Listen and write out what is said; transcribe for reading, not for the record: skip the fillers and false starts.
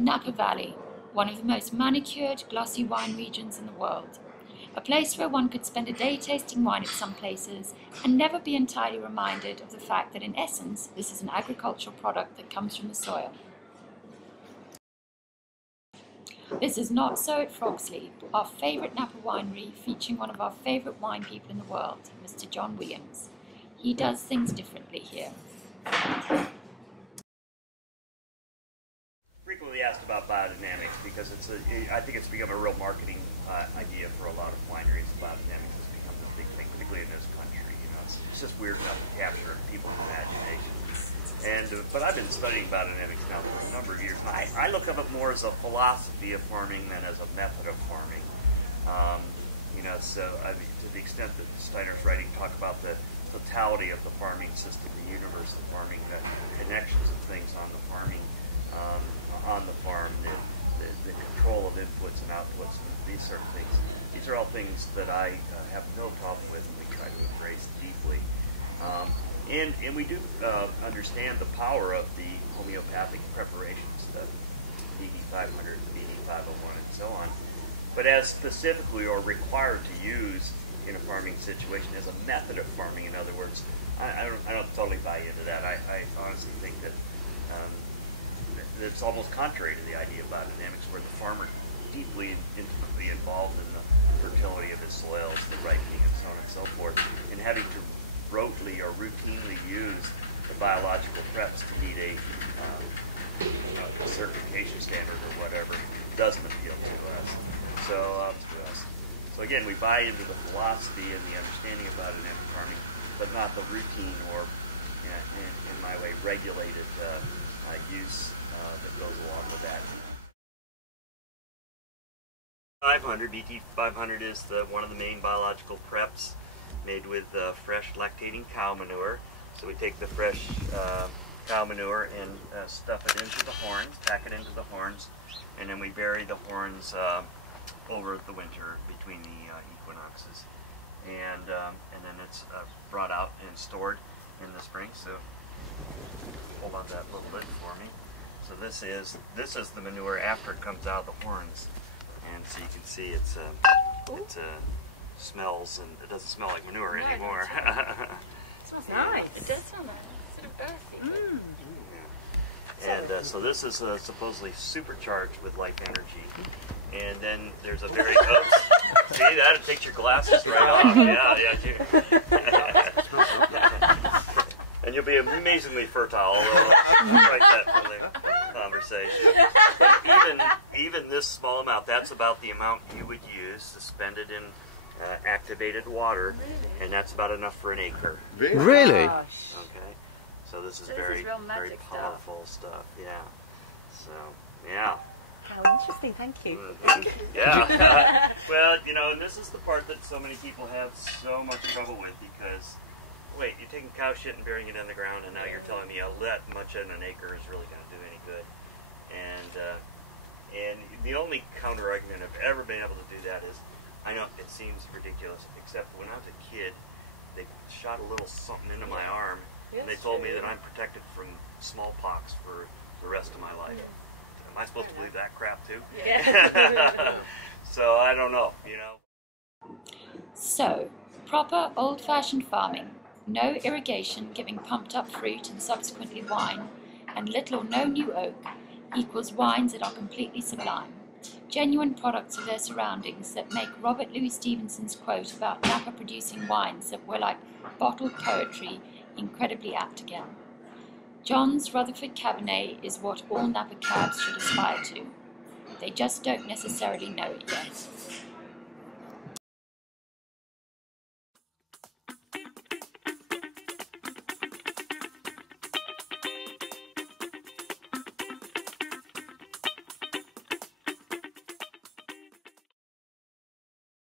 Napa Valley, one of the most manicured, glossy wine regions in the world. A place where one could spend a day tasting wine at some places and never be entirely reminded of the fact that in essence, this is an agricultural product that comes from the soil. This is not so at Frogsleap, our favourite Napa winery featuring one of our favourite wine people in the world, Mr. John Williams. He does things differently here. Frequently asked about biodynamics because I think it's become a real marketing idea for a lot of wineries. Biodynamics has become the big thing, particularly in this country. You know, it's just weird enough to capture people's imagination. But I've been studying biodynamics now for a number of years. I look at it more as a philosophy of farming than as a method of farming. You know, so I mean, to the extent that Steiner's writing talk about the totality of the farming system, the universe of farming, the connections of things on the farming. On the farm, the control of inputs and outputs, and these sort of things. These are all things that I have no problem with, and we try to embrace deeply. And we do understand the power of the homeopathic preparations, the BD500, the BD501, and so on. But as specifically or required to use in a farming situation as a method of farming, in other words, I don't totally buy into that. I honestly think that it's almost contrary to the idea of biodynamics, where the farmer is deeply and intimately involved in the fertility of his soils, the ripening, and so on and so forth, and having to routinely or routinely use the biological preps to meet a certification standard or whatever doesn't appeal to us. So again, we buy into the philosophy and the understanding of biodynamic farming, but not the routine or, in my way, regulated use that goes along with that. 500, BT 500 is one of the main biological preps made with fresh lactating cow manure. So we take the fresh cow manure and stuff it into the horns, pack it into the horns, and then we bury the horns over the winter between the equinoxes. And then it's brought out and stored in the spring. So hold on that little bit for me. So this is the manure after it comes out of the horns, and so you can see it smells, and it doesn't smell like manure anymore. It smells nice. It does smell nice. Sort of earthy. And so this is supposedly supercharged with life energy. And then there's a very see, that takes your glasses right off. Yeah. And you'll be amazingly fertile, although I'll write that for the conversation. But even this small amount, that's about the amount you would use, suspended in activated water, and that's about enough for an acre. Really? Okay. So this is very powerful stuff. Yeah. So, yeah. How interesting, thank you. Yeah. Well, you know, and this is the part that so many people have so much trouble with, because wait, you're taking cow shit and burying it in the ground, and now you're telling me that much in an acre is really going to do any good. And the only counter argument I've ever been able to do that is, I know it seems ridiculous, except when I was a kid, they shot a little something into my arm, and they told me that I'm protected from smallpox for the rest of my life. Am I supposed to believe that crap too? Yeah. So I don't know, you know. So, proper old-fashioned farming. No irrigation giving pumped up fruit and subsequently wine, and little or no new oak, equals wines that are completely sublime. Genuine products of their surroundings that make Robert Louis Stevenson's quote about Napa producing wines that were like bottled poetry incredibly apt again. John's Rutherford Cabernet is what all Napa cabs should aspire to. They just don't necessarily know it yet.